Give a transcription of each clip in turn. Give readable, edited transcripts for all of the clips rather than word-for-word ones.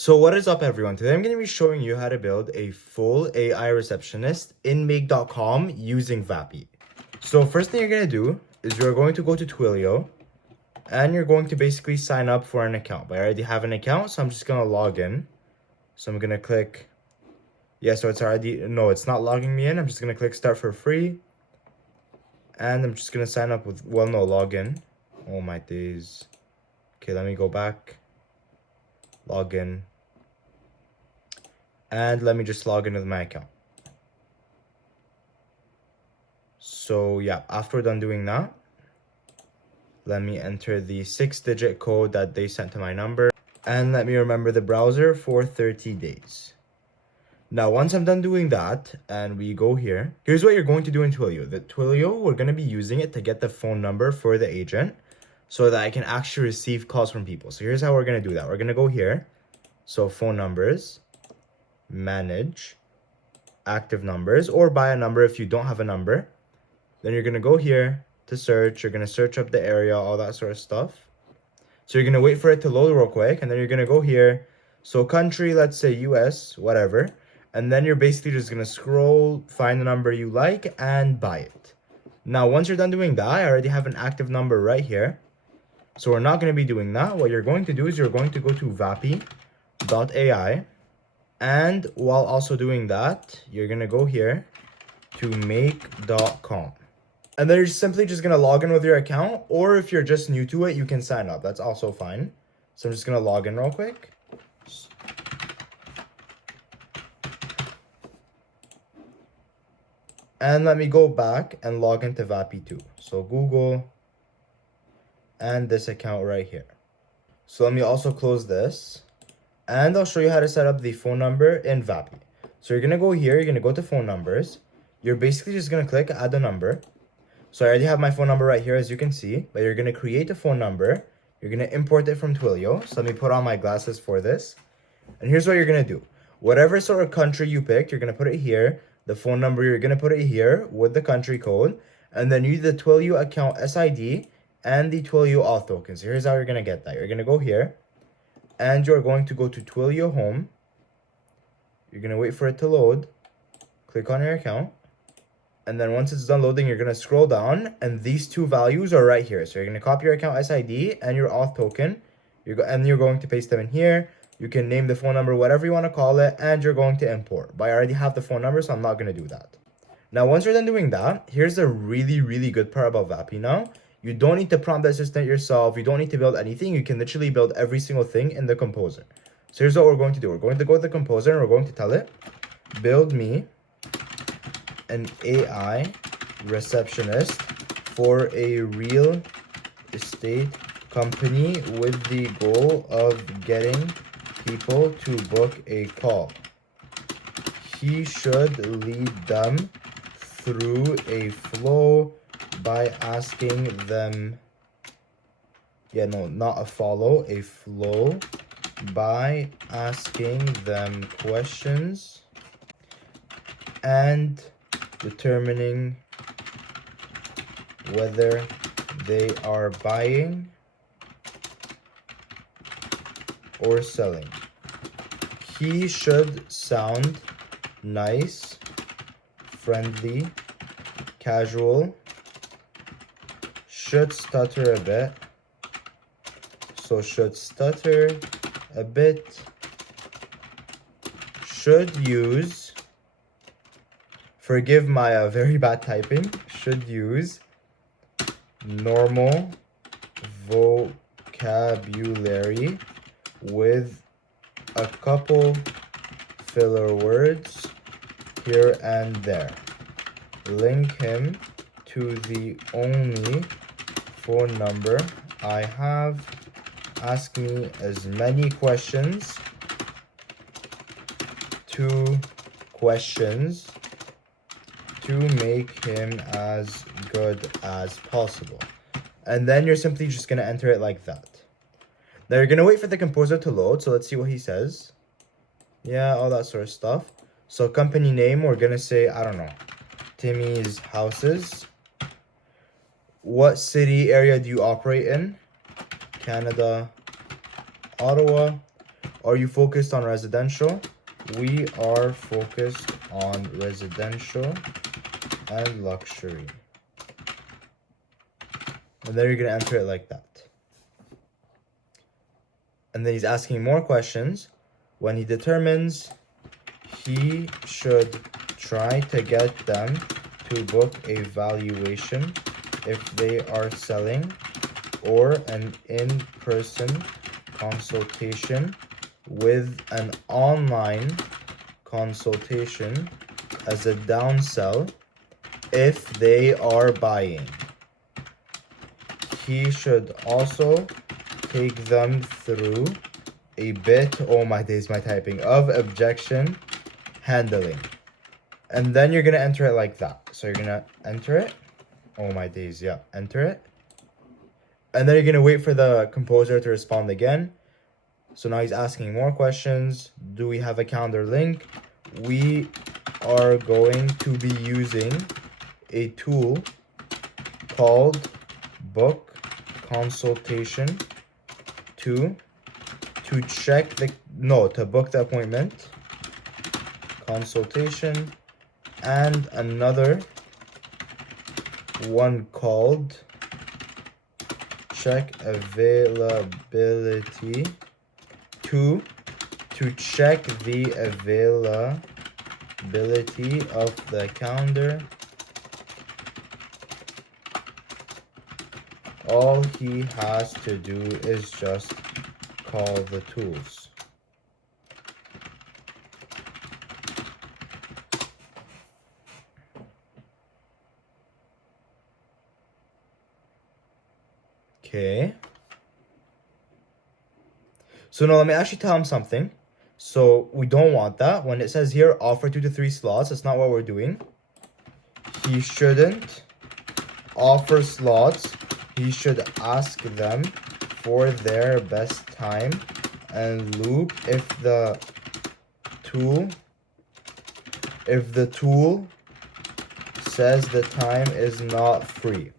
So what is up everyone? Today I'm going to be showing you how to build a full AI receptionist in make.com using Vappy. So first thing you're going to do is you're going to go to Twilio and you're going to basically sign up for an account. But I already have an account, so I'm just going to log in. So I'm going to click, so it's already, no, it's not logging me in. I'm just going to click start for free. And I'm just going to sign up with, log in. Oh my days. Okay, let me go back. Log in. And let me just log in with my account. So yeah, after we're done doing that, let me enter the 6-digit code that they sent to my number. And let me remember the browser for 30 days. Now, once I'm done doing that, and we go here, here's what you're going to do in Twilio. The Twilio, we're going to be using it to get the phone number for the agent so that I can actually receive calls from people. So here's how we're going to do that. We're going to go here. So phone numbers, manage, active numbers, or buy a number if you don't have a number. Then you're going to go here to search. You're going to search up the area, all that sort of stuff. So you're going to wait for it to load real quick. And then you're going to go here. So country, let's say US, whatever. And then you're basically just going to scroll, find the number you like, and buy it. Now, once you're done doing that, I already have an active number right here. So we're not going to be doing that. What you're going to do is you're going to go to vappy.ai. And while also doing that, you're going to go here to make.com. And then you're simply just going to log in with your account. Or if you're just new to it, you can sign up. That's also fine. So I'm just going to log in real quick. And let me go back and log into Vappy too. So Google and this account right here. So let me also close this. And I'll show you how to set up the phone number in Vappy. So you're going to go here. You're going to go to phone numbers. You're basically just going to click add a number. So I already have my phone number right here, as you can see. But you're going to create a phone number. You're going to import it from Twilio. So let me put on my glasses for this. And here's what you're going to do. Whatever sort of country you picked, you're going to put it here. The phone number, you're going to put it here with the country code. And then you need the Twilio account SID and the Twilio auth token. So here's how you're going to get that. You're going to go here. And you're going to go to Twilio Home. You're going to wait for it to load. Click on your account. And then once it's done loading, you're going to scroll down. And these two values are right here. So you're going to copy your account SID and your auth token. And you're going to paste them in here. You can name the phone number, whatever you want to call it. And you're going to import. But I already have the phone number, so I'm not going to do that. Now, once you're done doing that, here's the really, really good part about Vappy now. You don't need to prompt the assistant yourself. You don't need to build anything. You can literally build every single thing in the composer. So here's what we're going to do. We're going to go to the composer and we're going to tell it, build me an AI receptionist for a real estate company with the goal of getting people to book a call. He should lead them through a flow by asking them, not a follow, a flow by asking them questions and determining whether they are buying or selling. He should sound nice, friendly, casual, should stutter a bit. So should stutter a bit. Should use, forgive my very bad typing, should use normal vocabulary with a couple filler words here and there. Link him to the only phone number I have. Ask me as many questions. 2 questions to make him as good as possible. And then you're simply just going to enter it like that. Now you're going to wait for the composer to load. So let's see what he says. Yeah, all that sort of stuff. So company name, we're going to say, I don't know, Timmy's Houses. What city area do you operate in? Canada, Ottawa. Are you focused on residential? We are focused on residential and luxury. And then you're going to enter it like that. And then he's asking more questions. When he determines he should try to get them to book a valuation if they are selling, or an in-person consultation with an online consultation as a downsell if they are buying. He should also take them through a bit, oh my days, my typing, of objection handling. And then you're gonna enter it like that. So you're gonna enter it. Oh my days, yeah, enter it. And then you're gonna wait for the composer to respond again. So now he's asking more questions. Do we have a calendar link? We are going to be using a tool called Book Consultation to book the appointment, consultation, and another one called check availability to check the availability of the calendar. All he has to do is just call the tools. Okay. So now let me actually tell him something. So we don't want that. When it says here, offer 2 to 3 slots, that's not what we're doing. He shouldn't offer slots. He should ask them for their best time and loop if the tool says the time is not free.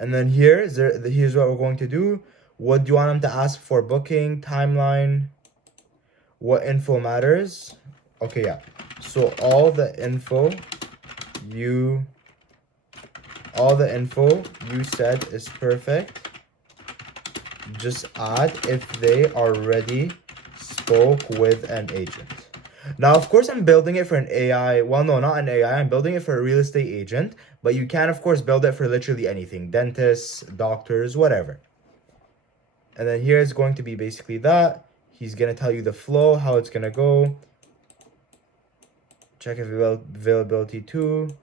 And then here's what we're going to do. What do you want them to ask for? Booking, timeline, what info matters? Okay, yeah. So all the info you said is perfect. Just add if they already spoke with an agent. Now, of course, I'm building it for an AI. Well, no, not an AI. I'm building it for a real estate agent. But you can, of course, build it for literally anything. Dentists, doctors, whatever. And then here is going to be basically that. He's going to tell you the flow, how it's going to go. Check availability too.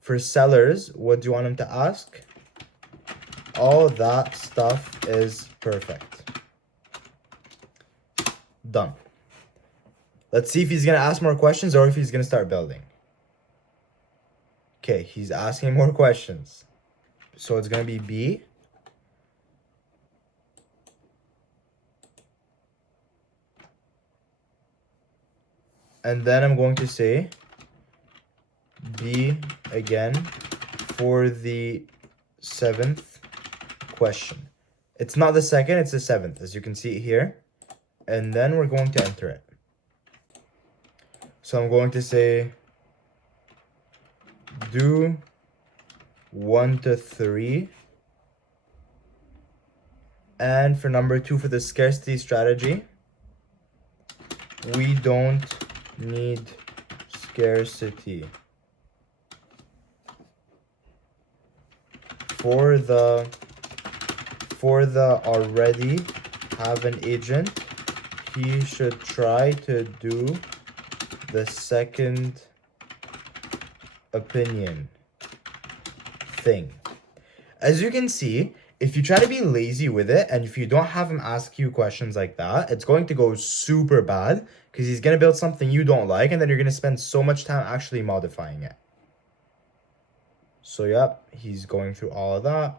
For sellers, what do you want them to ask? All that stuff is perfect. Done. Let's see if he's going to ask more questions or if he's going to start building. Okay, he's asking more questions. So it's going to be B. And then I'm going to say B again for the 7th question. It's not the 2nd, it's the 7th, as you can see here. And then we're going to enter it. So I'm going to say do 1 to 3. And for number 2, for the scarcity strategy, we don't need scarcity. For the already have an agent, he should try to do the second opinion thing. As you can see, if you try to be lazy with it and if you don't have him ask you questions like that, it's going to go super bad because he's going to build something you don't like and then you're going to spend so much time actually modifying it. So yep, he's going through all of that.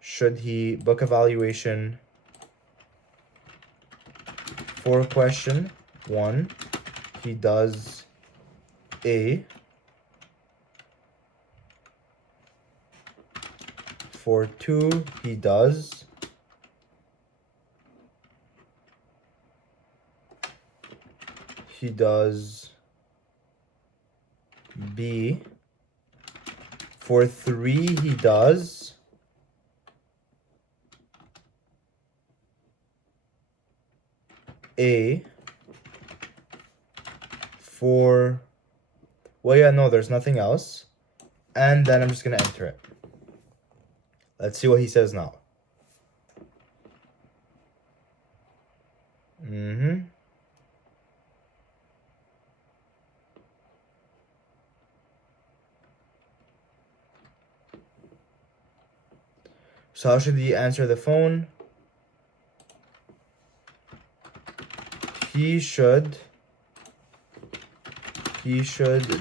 Should he book evaluation for question 1? He does A. For 2, he does he does B. For 3, he does A. For, well, yeah, no, there's nothing else. And then I'm just going to enter it. Let's see what he says now. So how should he answer the phone? He should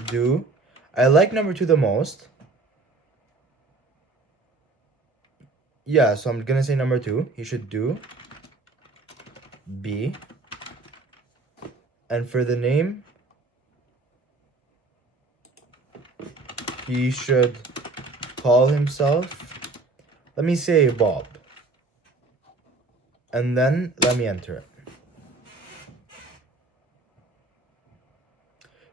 do. I like number 2 the most. Yeah, so I'm gonna say number 2. He should do B. And for the name, he should call himself, let me say Bob. And then let me enter it.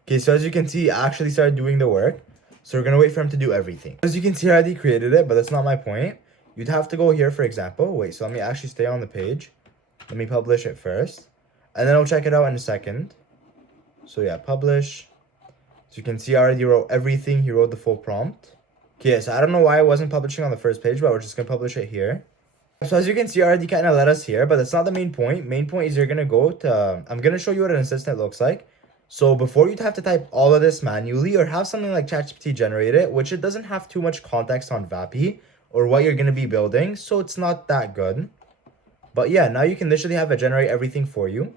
Okay, so as you can see, he actually started doing the work. So we're gonna wait for him to do everything. As you can see, I already created it, but that's not my point. You'd have to go here, for example. Wait, so let me actually stay on the page. Let me publish it first. And then I'll check it out in a second. So yeah, publish. So you can see I already wrote everything. He wrote the full prompt. Okay, so I don't know why I wasn't publishing on the first page, but we're just gonna publish it here. So as you can see, I already kind of let us here, but that's not the main point. Main point is you're gonna go to, I'm gonna show you what an assistant looks like. So before you'd have to type all of this manually or have something like ChatGPT generate it, which it doesn't have too much context on VAPI or what you're gonna be building, so it's not that good. But yeah, now you can literally have it generate everything for you.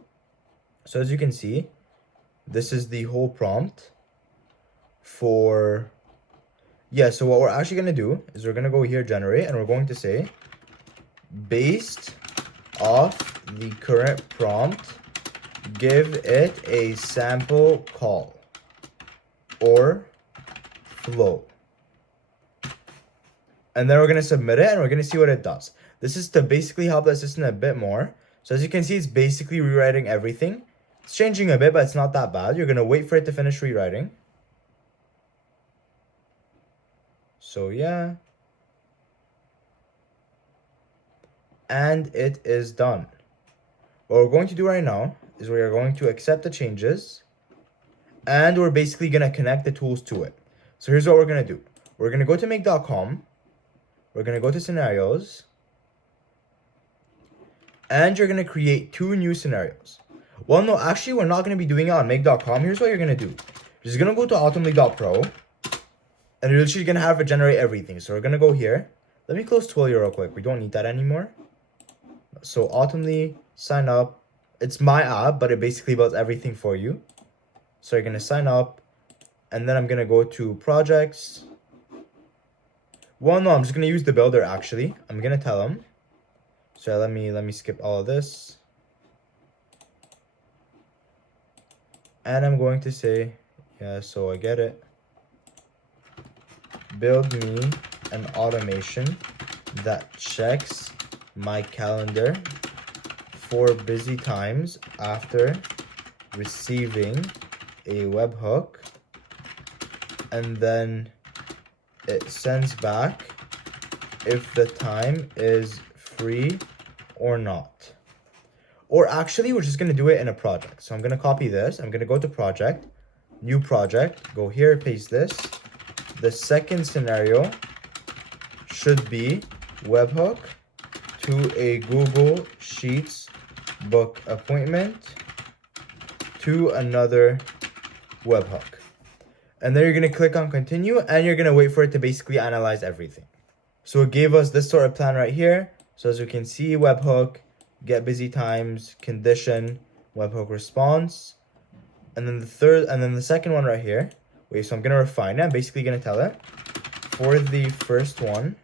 So as you can see, this is the whole prompt for, yeah, so what we're actually gonna do is we're gonna go here, generate, and we're going to say, based off the current prompt, give it a sample call or flow. And then we're going to submit it and we're going to see what it does. This is to basically help the assistant a bit more. So as you can see, it's basically rewriting everything. It's changing a bit, but it's not that bad. You're going to wait for it to finish rewriting. So yeah. And it is done. What we're going to do right now is we are going to accept the changes and we're basically going to connect the tools to it. So here's what we're going to do. We're going to go to make.com. We're going to go to scenarios. And you're going to create 2 new scenarios. Well, no, actually, we're not going to be doing it on make.com. Here's what you're going to do. You're just going to go to automly.pro. And you're literally going to have it generate everything. So we're going to go here. Let me close Twilio real quick. We don't need that anymore. So Automly, sign up. It's my app, but it basically builds everything for you. So you're going to sign up. And then I'm going to go to projects. Well, no, I'm just going to use the builder, actually. I'm going to tell him. So let me skip all of this. And I'm going to say, yeah, so I get it. Build me an automation that checks my calendar for busy times after receiving a webhook, and then it sends back if the time is free or not. Or actually, we're just going to do it in a project. So I'm going to copy this. I'm going to go to project, new project, go here, paste this. The second scenario should be webhook to a Google Sheets book appointment to another webhook. And then you're going to click on continue and you're going to wait for it to basically analyze everything. So it gave us this sort of plan right here. So as you can see, webhook, get busy times, condition, webhook response. And then the second one right here. Wait, so I'm going to refine it. I'm basically going to tell it for the first one,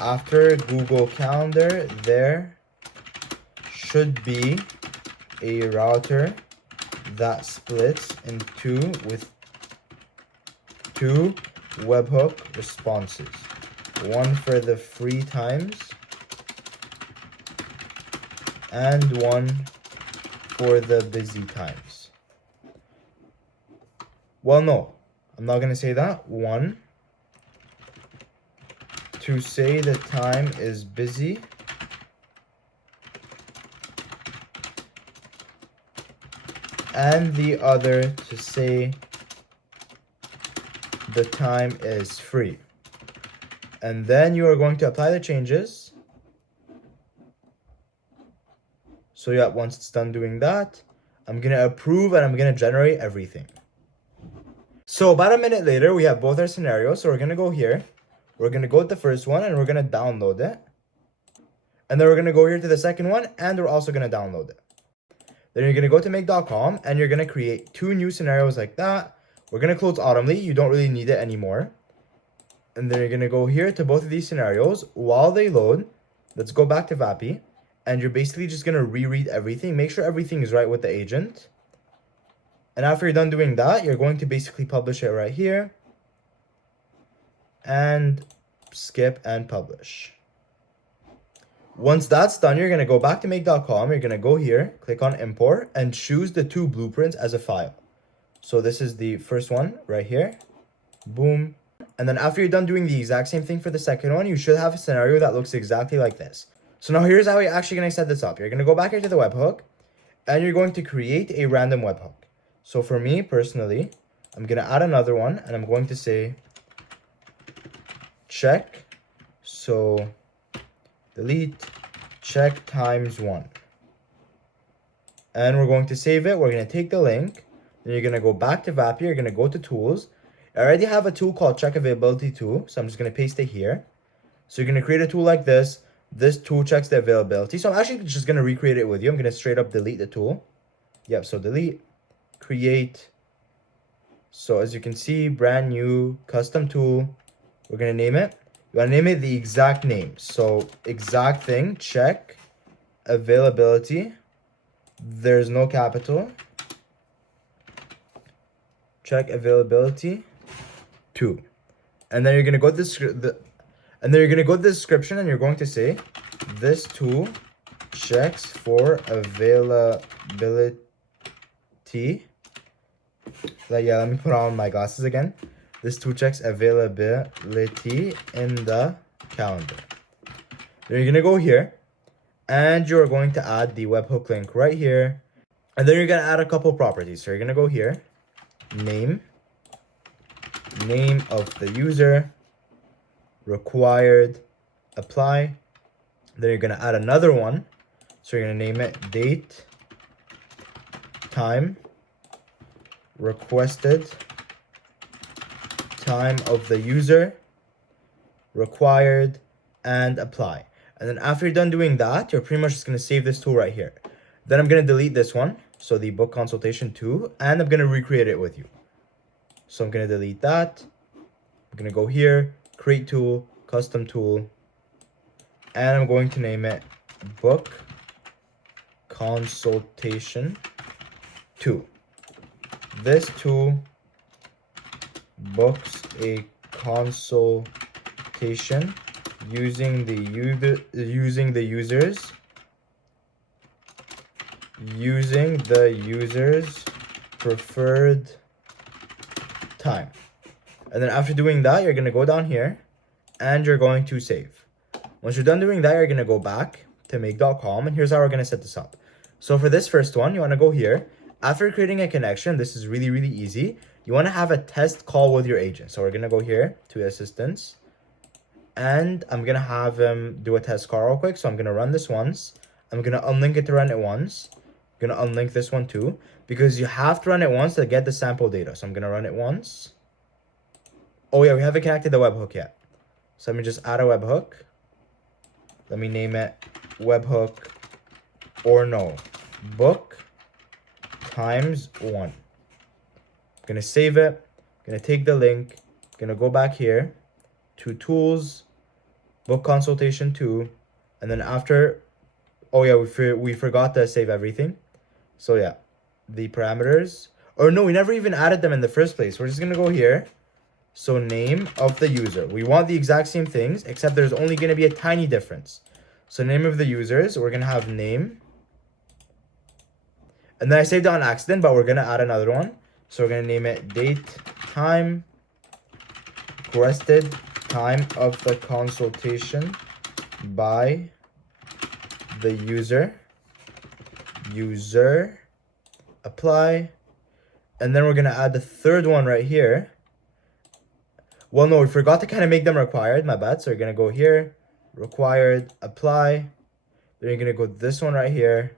after Google Calendar, there should be a router that splits in two with 2 webhook responses. One for the free times and 1 for the busy times. Well, no, I'm not going to say that. 1 to say the time is busy, and the other to say the time is free. And then you are going to apply the changes. So yeah, once it's done doing that, I'm going to approve and I'm going to generate everything. So about a minute later, we have both our scenarios. So we're going to go here. We're going to go with the first one and we're going to download it. And then we're going to go here to the second one and we're also going to download it. Then you're going to go to make.com and you're going to create 2 new scenarios like that. We're going to close Automly. You don't really need it anymore. And then you're going to go here to both of these scenarios. While they load, let's go back to Vappy. And you're basically just going to reread everything. Make sure everything is right with the agent. And after you're done doing that, you're going to basically publish it right here. And skip and publish. Once that's done, you're going to go back to make.com. You're going to go here, click on import, and choose the 2 blueprints as a file. So this is the first one right here. Boom. And then after you're done doing the exact same thing for the second one, you should have a scenario that looks exactly like this. So now here's how you're actually going to set this up. You're going to go back here to the webhook, and you're going to create a random webhook. So for me, personally, I'm going to add another one, and I'm going to say check. So delete check times 1. And we're going to save it. We're going to take the link. Then you're going to go back to Vappy. You're going to go to tools. I already have a tool called check availability tool. So I'm just going to paste it here. So you're going to create a tool like this. This tool checks the availability. So I'm actually just going to recreate it with you. I'm going to straight up delete the tool. Yep. So delete, create. So as you can see, brand new custom tool. We're going to name it. You want to name it the exact name. So exact thing, check availability. There's no capital. Check availability 2. And then you're going to go to the description and you're going to say this tool checks for availability. Let me put on my glasses again. This tool checks availability in the calendar. Then you're going to go here and you're going to add the webhook link right here. And then you're going to add a couple properties. So you're going to go here, name of the user, required, apply. Then you're going to add another one. So you're going to name it date, time, requested, time of the user, required, and apply. And then after you're done doing that, you're pretty much just going to save this tool right here. Then I'm going to delete this one, so the book consultation 2, and I'm going to recreate it with you. So I'm going to delete that. I'm going to go here, create tool, custom tool, and I'm going to name it book consultation 2. This tool books a consultation using the user's preferred time. And then after doing that, you're going to go down here and you're going to save. Once you're done doing that, you're going to go back to make.com, and here's how we're going to set this up. So for this first one, you want to go here. After creating a connection, this is really, really easy. You want to have a test call with your agent. So we're going to go here to assistance. And I'm going to have him do a test call real quick. So I'm going to run this once. I'm going to unlink it to run it once. I'm going to unlink this one too, because you have to run it once to get the sample data. So I'm going to run it once. Oh yeah, we haven't connected the webhook yet. So let me just add a webhook. Let me name it webhook or no, book times 1. I'm going to save it. I'm going to take the link. I'm going to go back here to tools, book consultation 2. And then after, oh yeah, we forgot to save everything. So yeah, the parameters, or no, we never even added them in the first place. We're just going to go here. So name of the user. We want the exact same things, except there's only going to be a tiny difference. So name of the users, we're going to have name And then I saved it on accident, but we're gonna add another one. So we're gonna name it date, time, requested time of the consultation by the user, apply, and then we're gonna add the third one right here. Well, no, we forgot to kind of make them required, my bad. So we're gonna go here, required, apply. Then you're gonna go this one right here,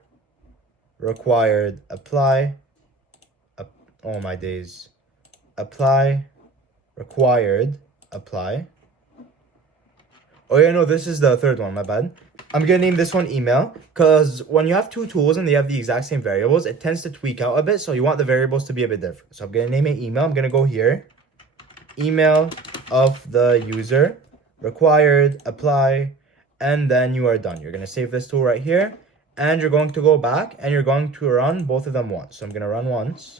required, apply. Oh my days. Apply, required, apply. Oh yeah, no, this is the third one, my bad. I'm gonna name this one email, because when you have two tools and they have the exact same variables, it tends to tweak out a bit, so you want the variables to be a bit different. So I'm gonna name it email. I'm gonna go here, email of the user, required, apply, and then you are done. You're gonna save this tool right here, and you're going to go back and you're going to run both of them once. So I'm gonna run once.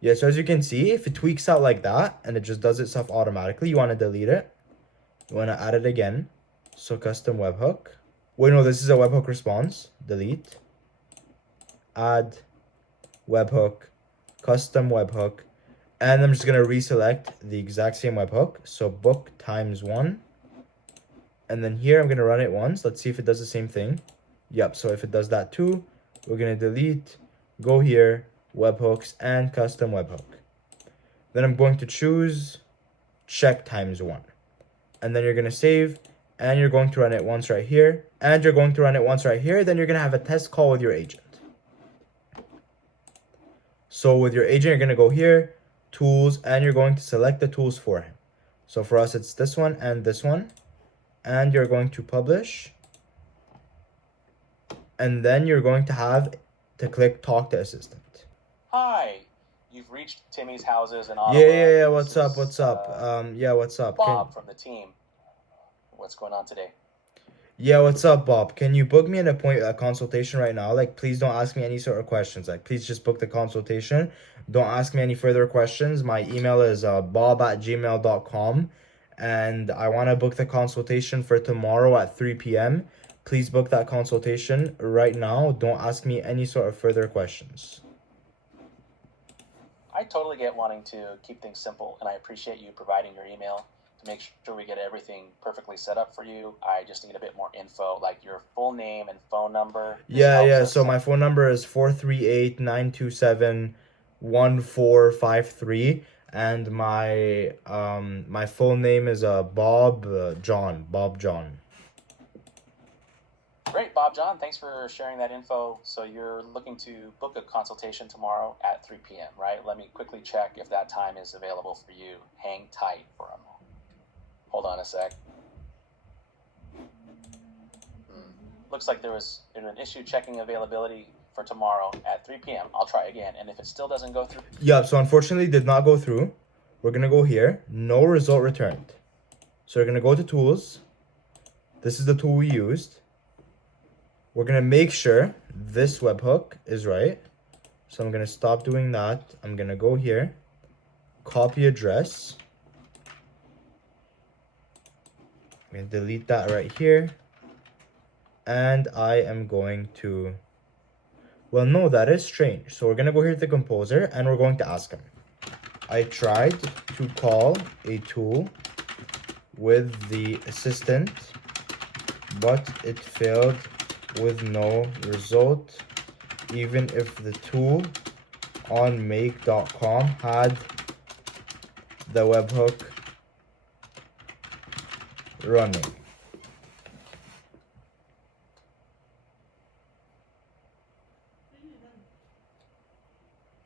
Yeah, so as you can see, if it tweaks out like that and it just does itself automatically, you want to delete it. You want to add it again. So custom webhook. Wait, no, this is a webhook response. Delete. Add webhook, custom webhook. And I'm just going to reselect the exact same webhook. So book times 1. And then here I'm going to run it once. Let's see if it does the same thing. Yep, so if it does that too, we're going to delete, go here, webhooks, and custom webhook. Then I'm going to choose check times 1. And then you're going to save, and you're going to run it once right here, and you're going to run it once right here. Then you're going to have a test call with your agent. So with your agent, you're going to go here, tools, and you're going to select the tools for him. So for us, it's this one and this one. And you're going to publish. And then you're going to have to click talk to assistant. Hi, you've reached Timmy's Houses in Ottawa. Yeah. What's up? Yeah, what's up? Bob from the team. What's going on today? Yeah, what's up, Bob? Can you book me a consultation right now? Like, please don't ask me any sort of questions. Like, please just book the consultation. Don't ask me any further questions. My email is bob@gmail.com. And I want to book the consultation for tomorrow at 3 p.m. Please book that consultation right now. Don't ask me any sort of further questions. I totally get wanting to keep things simple, and I appreciate you providing your email to make sure we get everything perfectly set up for you. I just need a bit more info, like your full name and phone number. Yeah. So my phone number is 438-927-1453, and my full name is Bob John. Great, Bob John. Thanks for sharing that info. So you're looking to book a consultation tomorrow at 3 p.m., right? Let me quickly check if that time is available for you. Hang tight for a moment. Hold on a sec. Looks like there was an issue checking availability for tomorrow at 3 p.m. I'll try again, and if it still doesn't go through... Yeah, so unfortunately did not go through. We're going to go here. No result returned. So we're going to go to tools. This is the tool we used. We're going to make sure this webhook is right. So I'm going to stop doing that. I'm going to go here. Copy address. I'm going to delete that right here. And I am going to... Well, no, that is strange. So we're going to go here to the composer and we're going to ask him. I tried to call a tool with the assistant, but it failed with no result, even if the tool on make.com had the webhook running.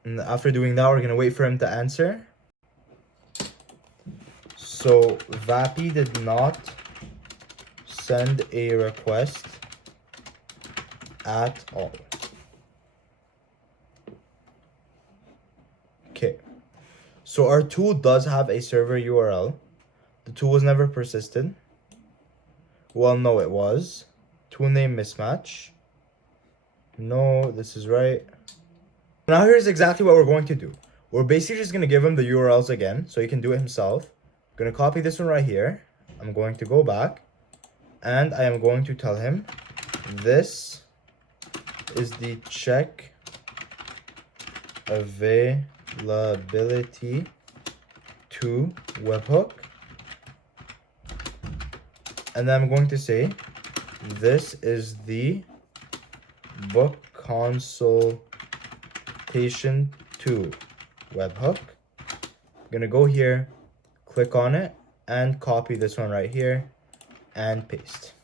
And after doing that, we're going to wait for him to answer. So Vappy did not send a request at all. Okay. So our tool does have a server URL. The tool was never persisted. Well, no, it was. Tool name mismatch. No, this is right. Now here's exactly what we're going to do. We're basically just going to give him the URLs again so he can do it himself. I'm going to copy this one right here. I'm going to go back and I am going to tell him this is the check availability to webhook. And then I'm going to say, this is the book consultation to webhook. I'm gonna go here, click on it, and copy this one right here, and paste.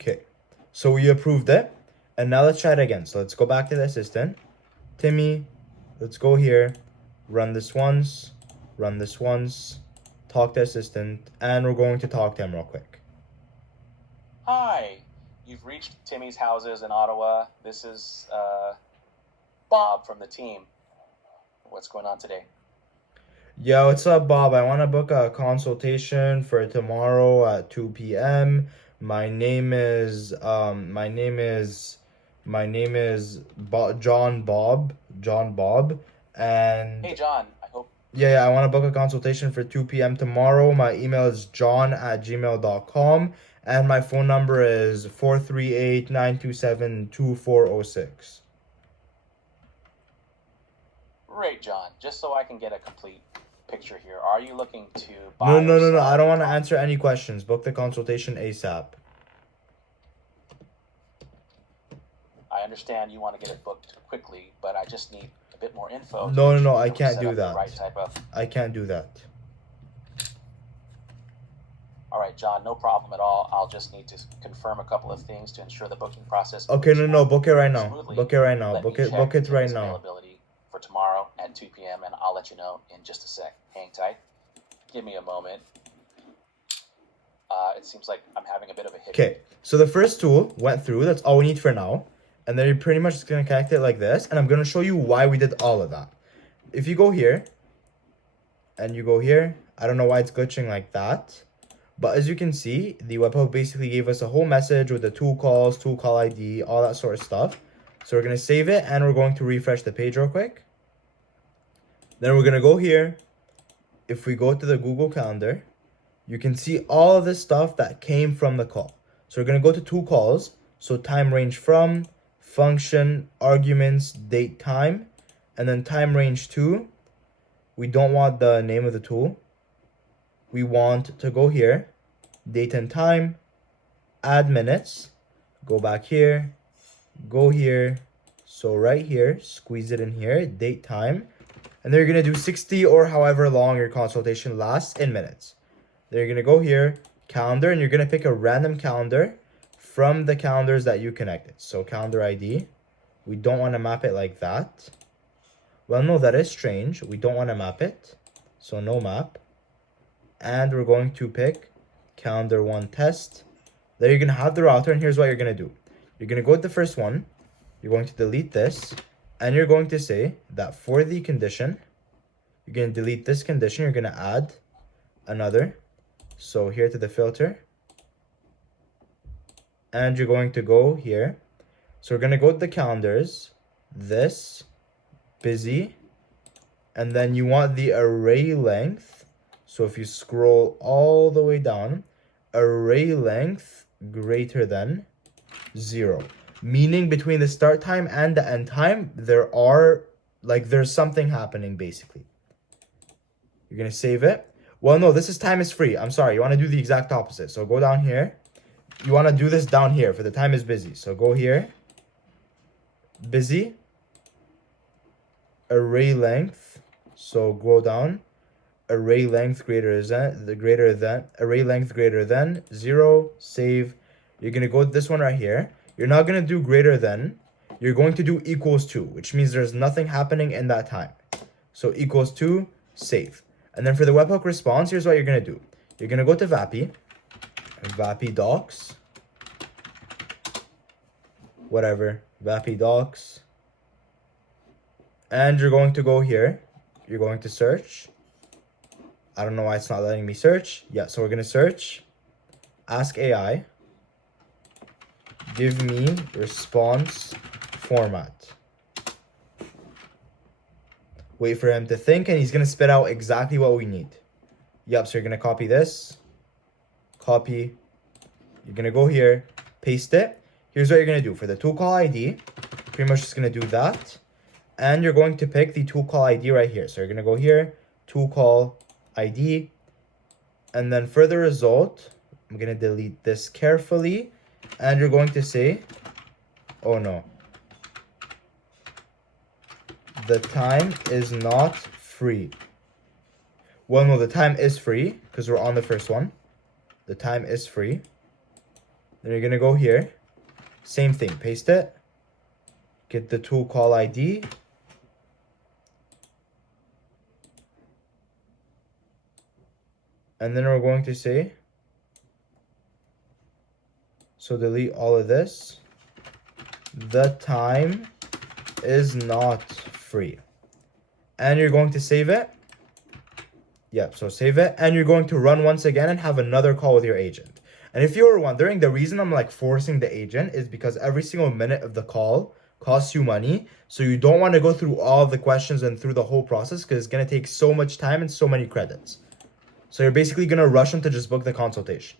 Okay, so we approved it, and now let's try it again. So let's go back to the assistant. Timmy, let's go here, run this once, talk to assistant, and we're going to talk to him real quick. Hi, you've reached Timmy's Houses in Ottawa. This is Bob from the team. What's going on today? Yo, what's up, Bob? I want to book a consultation for tomorrow at 2 p.m. My name is John Bob, and Hey, John, I hope. yeah, I want to book a consultation for 2 p.m. tomorrow. My email is john@gmail.com, and my phone number is 438-927-2406. Great, John. Just so I can get a complete picture here, are you looking to buy? No. or I sell don't want to property? answer any questions. Book the consultation ASAP. I understand you want to get it booked quickly, but I just need a bit more info. to No, make sure I we can't set do up the that. Right type of. I can't do that. All right, John, no problem at all. I'll just need to confirm a couple of things to ensure the booking process. Okay, no, book it right now. Smoothly. Book it right now. Let Book me it check right Timmy's now. Availability for tomorrow at 2 p.m. and I'll let you know in just a sec. Hang tight. Give me a moment. It seems like I'm having a bit of a hiccup. Okay, so the first tool went through. That's all we need for now. And then you're pretty much just gonna connect it like this. And I'm gonna show you why we did all of that. If you go here, and you go here, I don't know why it's glitching like that. But as you can see, the webhook basically gave us a whole message with the tool calls, tool call ID, all that sort of stuff. So we're gonna save it and we're going to refresh the page real quick. Then we're gonna go here. If we go to the Google Calendar, you can see all of this stuff that came from the call. So we're gonna go to tool calls. So time range from, function, arguments, date, time, and then time range to. We don't want the name of the tool. We want to go here, date and time, add minutes, go back here, go here. So right here, squeeze it in here, date, time. And then you're gonna do 60 or however long your consultation lasts in minutes. Then you're gonna go here, calendar, and you're gonna pick a random calendar from the calendars that you connected. So calendar ID, we don't wanna map it like that. Well, no, that is strange. We don't wanna map it. So no map. And we're going to pick calendar 1 test. Then you're gonna have the router, and here's what you're gonna do. You're gonna go with the first one, you're going to delete this, and you're going to say that for the condition, you're gonna delete this condition, you're gonna add another. So here to the filter, and you're going to go here. So we're gonna go to the calendars, this, busy, and then you want the array length. So if you scroll all the way down, array length greater than 0. Meaning between the start time and the end time, there's something happening basically. You're gonna save it. Well, no, this is time is free. I'm sorry, you wanna do the exact opposite. So go down here. You wanna do this down here for the time is busy. So go here, busy, array length. So go down, array length greater than array length greater than 0, save. You're gonna go with this one right here. You're not gonna do greater than, you're going to do equals to, which means there's nothing happening in that time. So equals to, save. And then for the webhook response, here's what you're gonna do. You're gonna go to Vapi docs, whatever, Vapi docs, and you're going to go here. You're going to search, I don't know why it's not letting me search. Yeah, so we're gonna search. Ask AI. Give me response format. Wait for him to think, and he's gonna spit out exactly what we need. Yep, so you're gonna copy this. Copy. You're gonna go here, paste it. Here's what you're gonna do. For the tool call ID, pretty much just gonna do that. And you're going to pick the tool call ID right here. So you're gonna go here, tool call ID. And then for the result, I'm gonna delete this carefully. And you're going to say, oh no, the time is not free. Well, no, the time is free because we're on the first one. The time is free. Then you're gonna go here, same thing, paste it, get the tool call ID, and then we're going to say, so delete all of this, the time is not free. And you're going to save it. Yep, so save it, and you're going to run once again and have another call with your agent. And if you were wondering, the reason I'm like forcing the agent is because every single minute of the call costs you money. So you don't want to go through all of the questions and through the whole process because it's going to take so much time and so many credits. So you're basically going to rush them to just book the consultation.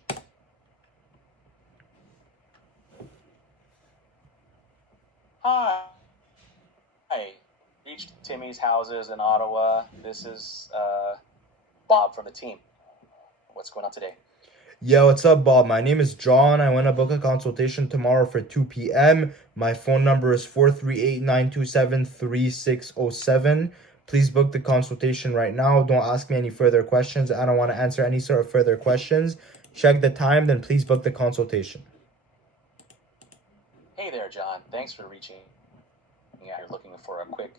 Hi. Reached Timmy's houses in Ottawa. This is Bob from the team. What's going on today? Yo, what's up, Bob? My name is John. I want to book a consultation tomorrow for 2 p.m. My phone number is 438-927-3607. Please book the consultation right now. Don't ask me any further questions. I don't want to answer any sort of further questions. Check the time, then please book the consultation. Hey there, John. Thanks for reaching out. You're looking for a quick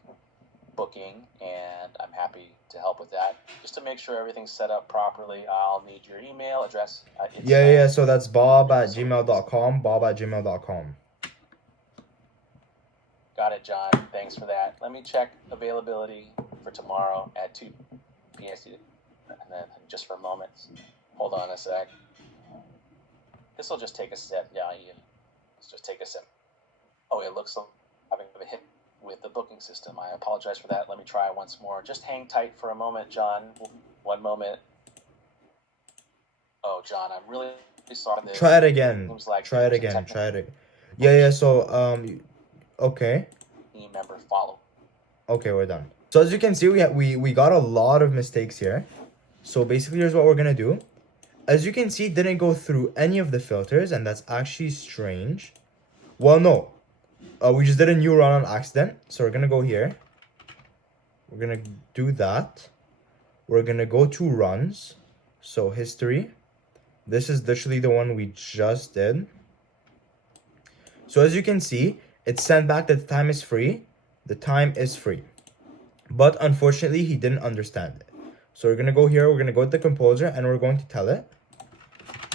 booking, and I'm happy to help with that. Just to make sure everything's set up properly, I'll need your email address. Yeah, so that's bob@gmail.com, bob@gmail.com. Got it, John. Thanks for that. Let me check availability for tomorrow at 2 p.m. And then just for a moment, hold on a sec. This will just take a sec. Yeah, let's just take a sec. Oh, it looks like I'm having a hit with the booking system. I apologize for that. Let me try once more. Just hang tight for a moment, John. One moment. Oh, John, I'm really sorry. Try it again. Like Try it again. Yeah, so, okay. Team member follow. Okay, we're done. So as you can see, we got a lot of mistakes here. So basically, here's what we're gonna do. As you can see, it didn't go through any of the filters, and that's actually strange. Well, no. We just did a new run on accident. So we're gonna go here. We're gonna do that. We're gonna go to runs. So history. This is literally the one we just did. So as you can see, it sent back that the time is free. The time is free. But unfortunately, he didn't understand it. So we're gonna go here. We're gonna go to the composer, and we're going to tell it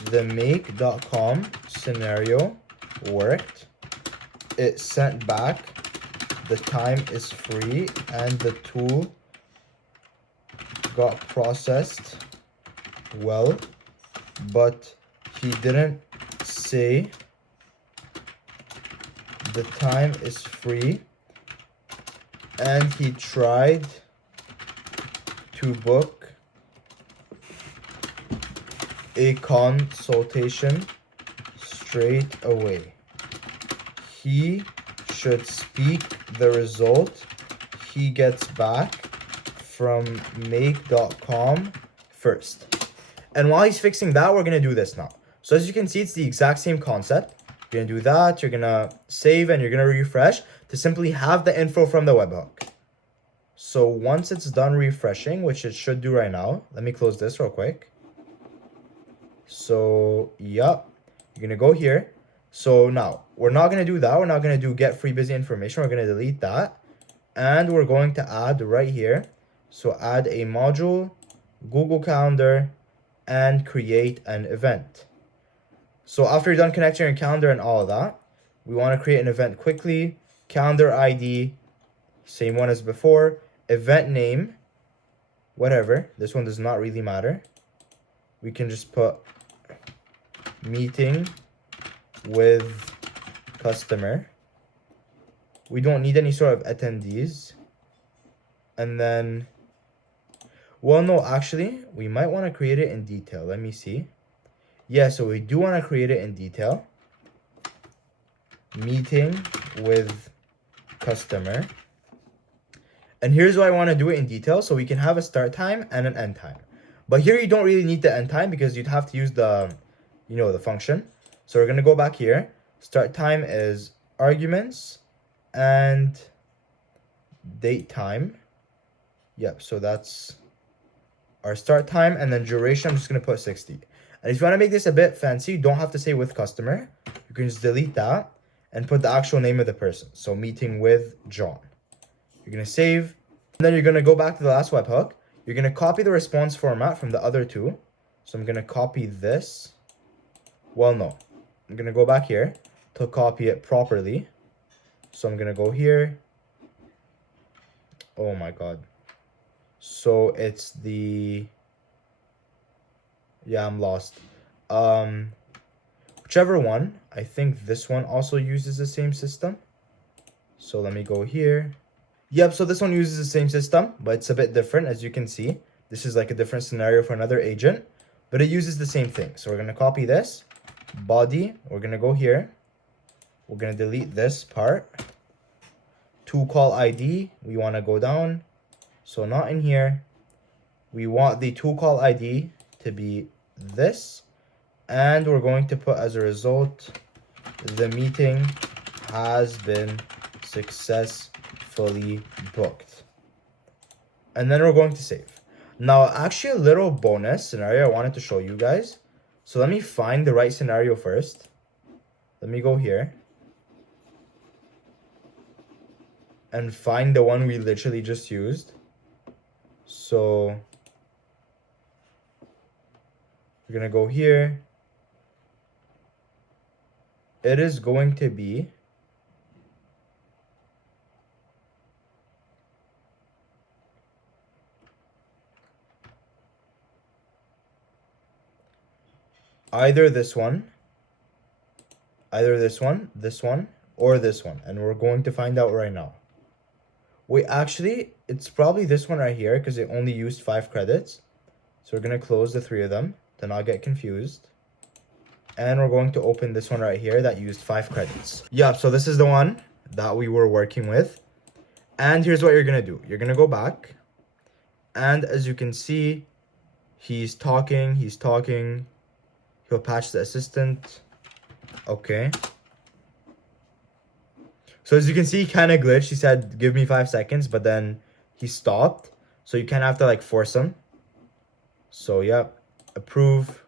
the make.com scenario worked. It sent back the time is free and the tool got processed well, but he didn't say the time is free, and he tried to book a consultation straight away. He should speak the result he gets back from make.com first. And while he's fixing that, we're gonna do this now. So as you can see, it's the exact same concept. You're gonna do that, you're gonna save, and you're gonna refresh to simply have the info from the webhook. So once it's done refreshing, which it should do right now, let me close this real quick. So, yep, you're gonna go here. So now, we're not gonna do that. We're not gonna do get free busy information. We're gonna delete that. And we're going to add right here. So add a module, Google Calendar, and create an event. So after you're done connecting your calendar and all of that, we want to create an event quickly. Calendar ID, same one as before. Event name, whatever. This one does not really matter. We can just put meeting with customer. We don't need any sort of attendees. And then, well, no, actually, we might want to create it in detail. Let me see. Yeah, so we do want to create it in detail. Meeting with customer. And here's why I want to do it in detail, so we can have a start time and an end time. But here you don't really need the end time because you'd have to use the, the function. So we're going to go back here. Start time is arguments and date time. Yep, so that's our start time, and then duration, I'm just going to put 60. And if you want to make this a bit fancy, you don't have to say with customer. You can just delete that and put the actual name of the person. So meeting with John. You're going to save, and then you're going to go back to the last webhook. You're going to copy the response format from the other two. So I'm going to copy this. Well, no. I'm going to go back here to copy it properly. So I'm going to go here. Oh my God. So it's the... Yeah, I'm lost. Whichever one. I think this one also uses the same system. So let me go here. Yep, so this one uses the same system, but it's a bit different, as you can see. This is like a different scenario for another agent, but it uses the same thing. So we're going to copy this. Body, we're going to go here. We're going to delete this part. To call ID, we want to go down. So not in here. We want the to call ID to be this. And we're going to put as a result, the meeting has been successfully booked. And then we're going to save. Now, actually a little bonus scenario I wanted to show you guys. So let me find the right scenario first. Let me go here. And find the one we literally just used. So we're going to go here. It is going to be either this one, this one, or this one. And we're going to find out right now. Wait, actually, it's probably this one right here because it only used 5 credits. So we're going to close the 3 of them to not get confused. And we're going to open this one right here that used 5 credits. Yeah, so this is the one that we were working with. And here's what you're going to do. You're going to go back. And as you can see, he's talking. He'll patch the assistant. Okay. So as you can see, he kind of glitched. He said, give me 5 seconds, but then he stopped. So you kind of have to like force him. So yep, approve.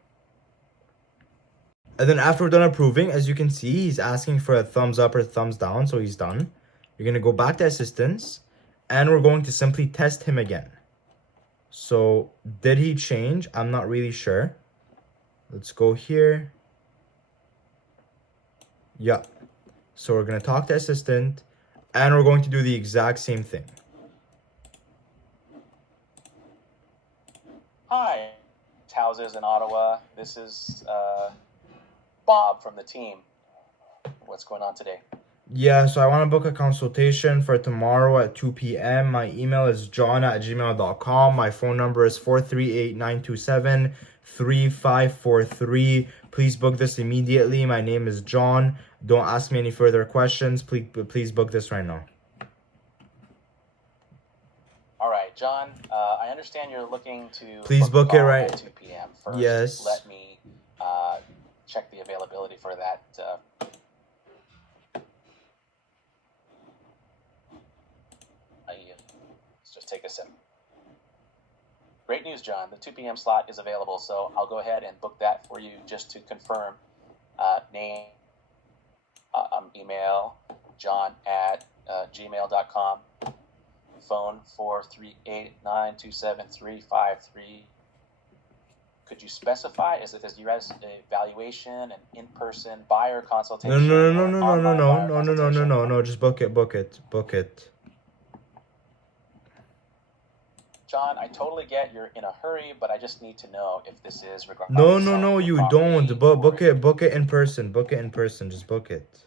And then after we're done approving, as you can see, he's asking for a thumbs up or thumbs down. So he's done. You're going to go back to assistants and we're going to simply test him again. So did he change? I'm not really sure. Let's go here. Yeah. So we're going to talk to assistant and we're going to do the exact same thing. Hi, houses in Ottawa. This is Bob from the team. What's going on today? Yeah, so I want to book a consultation for tomorrow at 2 p.m. My email is john@gmail.com. My phone number is 438-927-3543. Please book this immediately. My name is John. Don't ask me any further questions. Please book this right now. All right, John, I understand you're looking to Please book it right at 2 p.m. First, yes. Let me check the availability for that. Let's just take a sip. Great news, John. The 2 p.m. slot is available, so I'll go ahead and book that for you just to confirm. Name, email, john@gmail.com. Phone 438-927-353. Could you specify? Is it you guys evaluation, an in-person buyer consultation? No. Just book it. John, I totally get you're in a hurry, but I just need to know if this is regarding No, selling the you property don't. or Book it in person. Book it in person. Just book it.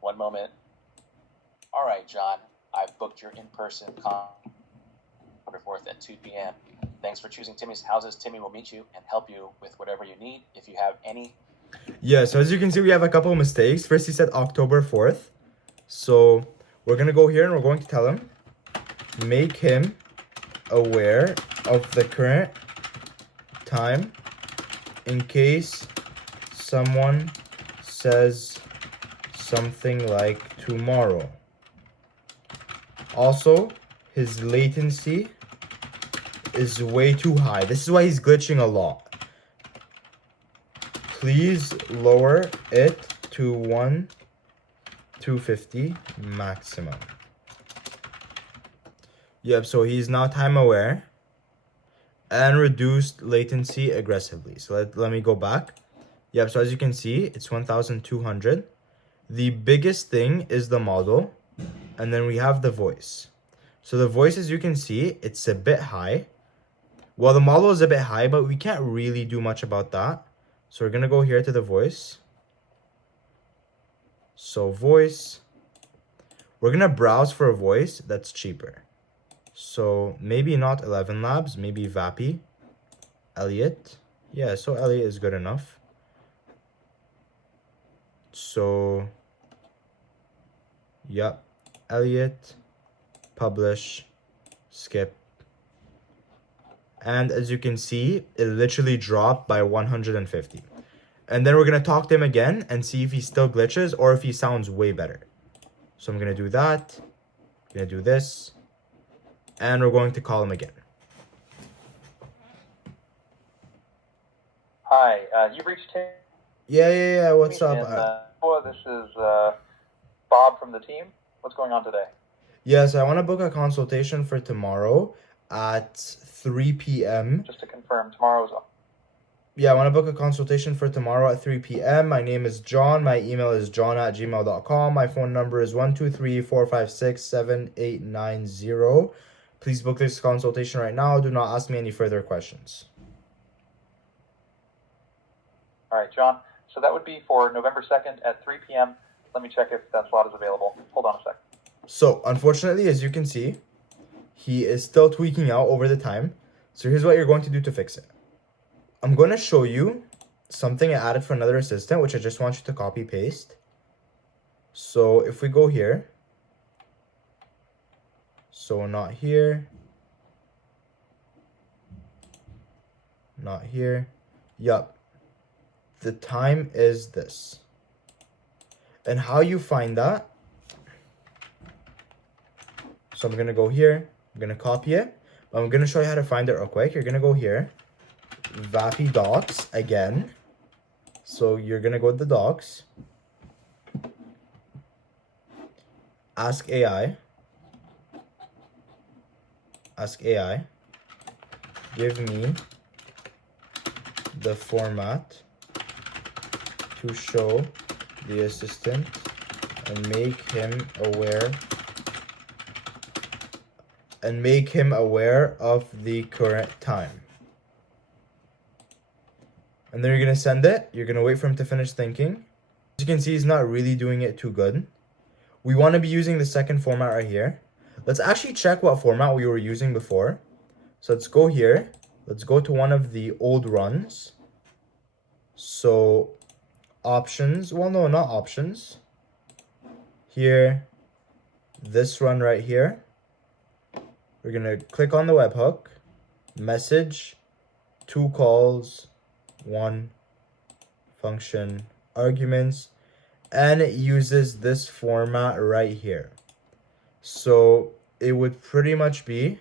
One moment. All right, John, I've booked your in-person October 4th at 2 p.m. Thanks for choosing Timmy's Houses. Timmy will meet you and help you with whatever you need. If you have any... Yeah, so as you can see, we have a couple of mistakes. First, he said October 4th. So we're going to go here and we're going to tell him, make him aware of the current time in case someone says something like tomorrow. Also, his latency is way too high. This is why he's glitching a lot. Please lower it to 250 maximum. Yep, so he's now time aware and reduced latency aggressively. So let me go back. Yep, so as you can see, it's 1200. The biggest thing is the model, and then we have the voice. So the voice, as you can see, it's a bit high. Well, the model is a bit high, but we can't really do much about that. So we're gonna go here to the voice. So voice, we're gonna browse for a voice that's cheaper. So maybe not 11 Labs, maybe Vappy, Elliot. Yeah, so Elliot is good enough. So, yep, Elliot, publish, skip. And as you can see, it literally dropped by 150. And then we're going to talk to him again and see if he still glitches or if he sounds way better. So I'm going to do that. I'm going to do this. And we're going to call him again. Hi, you've reached Tim. Yeah. What's up? This is Bob from the team. What's going on today? Yes, I want to book a consultation for tomorrow at 3 p.m. Just to confirm, tomorrow's off. Yeah, I want to book a consultation for tomorrow at 3 p.m. My name is John. My email is john@gmail.com. My phone number is 123-456-7890. Please book this consultation right now. Do not ask me any further questions. All right, John. So that would be for November 2nd at 3 p.m. Let me check if that slot is available. Hold on a sec. So, unfortunately, as you can see, he is still tweaking out over the time. So here's what you're going to do to fix it. I'm going to show you something I added for another assistant, which I just want you to copy paste. So if we go here, so not here, not here, yup, the time is this. And how you find that, so I'm going to go here, I'm going to copy it, I'm going to show you how to find it real quick. You're going to go here, Vappy docs again. So you're gonna go to the docs, ask AI, give me the format to show the assistant and make him aware of the current time. And then you're going to send it. You're going to wait for him to finish thinking. As you can see, he's not really doing it too good. We want to be using the second format right here. Let's actually check what format we were using before. So let's go here. Let's go to one of the old runs. So options. Well, no, not options. Here. This run right here. We're going to click on the webhook. Message. 2 calls. 1 function arguments, and it uses this format right here. So it would pretty much be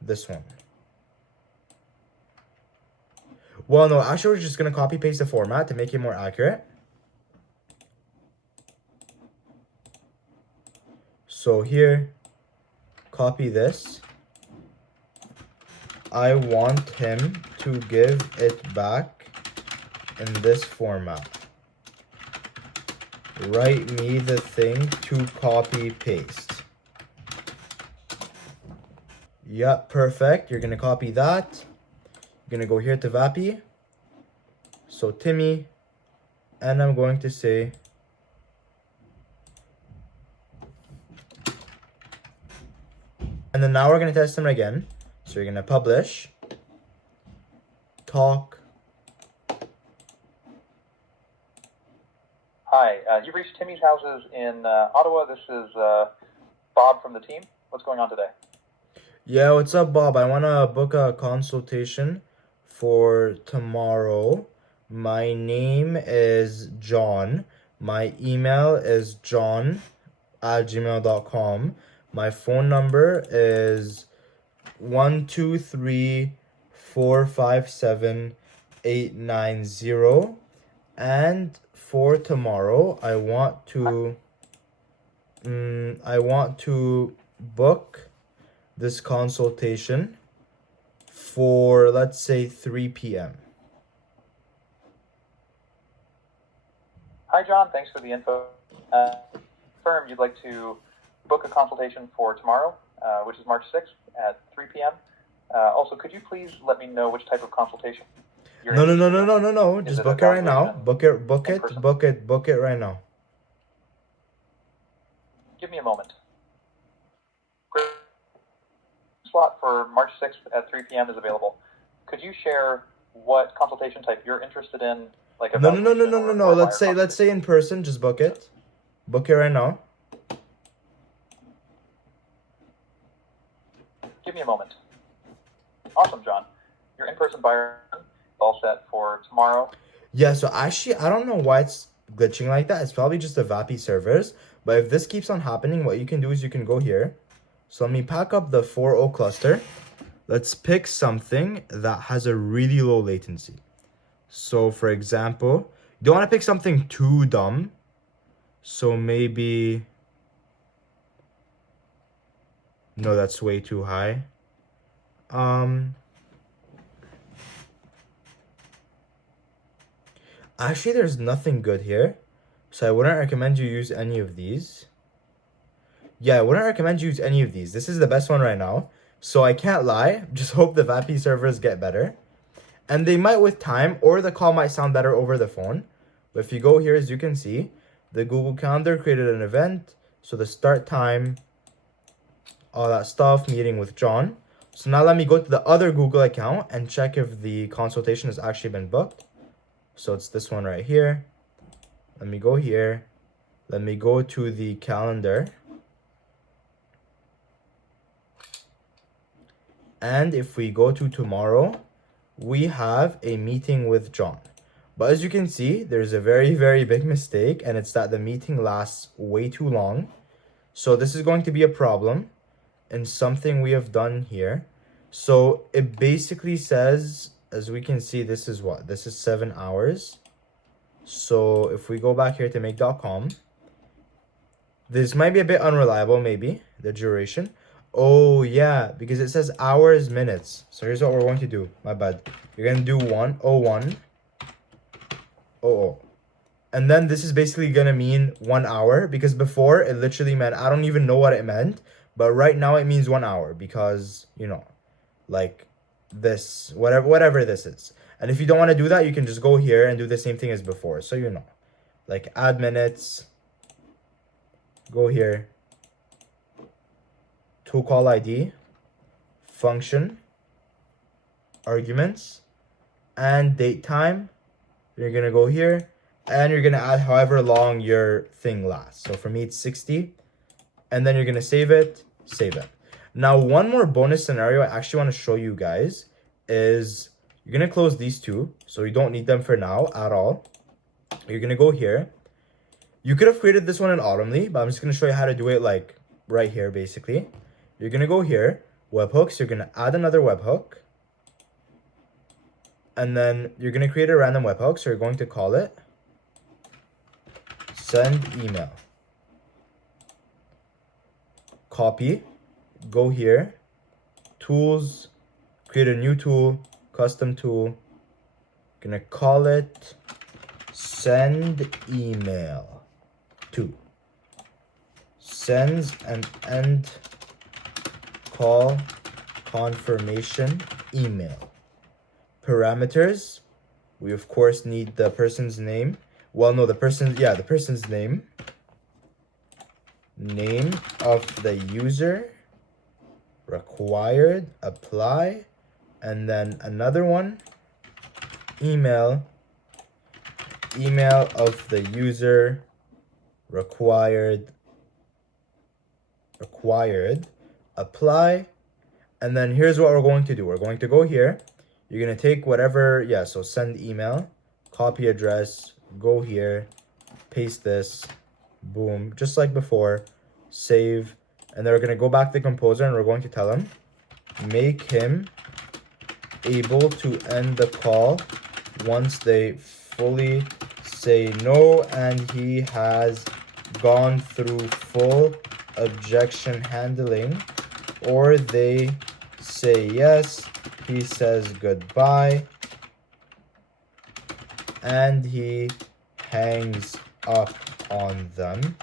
this one. Well, no, actually we're just gonna copy paste the format to make it more accurate. So here, copy this. I want him to give it back in this format. Write me the thing to copy paste. Yeah, perfect. You're gonna copy that. You're gonna go here to Vapi. So Timmy, and I'm going to say and then now we're gonna test them again. So you're gonna publish, talk. Hi, you've reached Timmy's Houses in Ottawa. This is Bob from the team. What's going on today? Yeah, what's up, Bob? I wanna book a consultation for tomorrow. My name is John. My email is john@gmail.com. My phone number is 123-457-890. And for tomorrow, I want to book this consultation for, let's say, 3 p.m. Hi, John. Thanks for the info. Confirm you'd like to book a consultation for tomorrow, which is March 6th at 3 p.m. Also, could you please let me know which type of consultation you're No. interested in? Just it book it right now. evaluation Book it right now. Give me a moment. Great. Slot for March 6th at 3 p.m. is available. Could you share what consultation type you're interested in? Like No. evaluation or Let's wire say in person. Just book it. Book it right now. Give me a moment. Awesome, John. Your in-person buyer all set for tomorrow. Yeah, so actually, I don't know why it's glitching like that. It's probably just the Vapi servers. But if this keeps on happening, what you can do is you can go here. So let me pack up the 4.0 cluster. Let's pick something that has a really low latency. So for example, you don't want to pick something too dumb. So maybe... No, that's way too high. Actually, there's nothing good here. So I wouldn't recommend you use any of these. Yeah, I wouldn't recommend you use any of these. This is the best one right now. So I can't lie. Just hope the Vapi servers get better. And they might with time, or the call might sound better over the phone. But if you go here, as you can see, the Google Calendar created an event. So the start time, all that stuff, meeting with John. So now let me go to the other Google account and check if the consultation has actually been booked. So it's this one right here. Let me go here. Let me go to the calendar. And if we go to tomorrow, we have a meeting with John. But as you can see, there's a very, very big mistake, and it's that the meeting lasts way too long. So this is going to be a problem in something we have done here. So it basically says, as we can see, this is what? This is 7 hours. So if we go back here to make.com, this might be a bit unreliable, maybe, the duration. Oh, yeah, because it says hours, minutes. So here's what we're going to do. My bad. You're going to do 1:01. And then this is basically going to mean 1 hour, because before it literally meant, I don't even know what it meant. But right now it means 1 hour because, you know, like this, whatever this is. And if you don't want to do that, you can just go here and do the same thing as before. So, you know, like add minutes, go here, tool call ID, function, arguments, and date time. You're going to go here and you're going to add however long your thing lasts. So for me, it's 60. And then you're going to save it. Now, one more bonus scenario I actually want to show you guys is you're going to close these two. So you don't need them for now at all. You're going to go here. You could have created this one in Automly, but I'm just going to show you how to do it like right here, basically. You're going to go here, webhooks. You're going to add another webhook. And then you're going to create a random webhook. So you're going to call it send email. Copy, go here, tools, create a new tool, custom tool. Gonna call it send email to. Sends an end call confirmation email. Parameters, we of course need the person's name. Well, no, the person's name. Name of the user, required, apply, and then another one, email of the user, required, apply, and then here's what we're going to do. We're going to go here. You're going to take whatever, so send email, copy address, go here, paste this, boom, just like before, save, and then we're going to go back to the composer and we're going to tell him, make him able to end the call once they fully say no and he has gone through full objection handling, or they say yes, he says goodbye, and he hangs up on them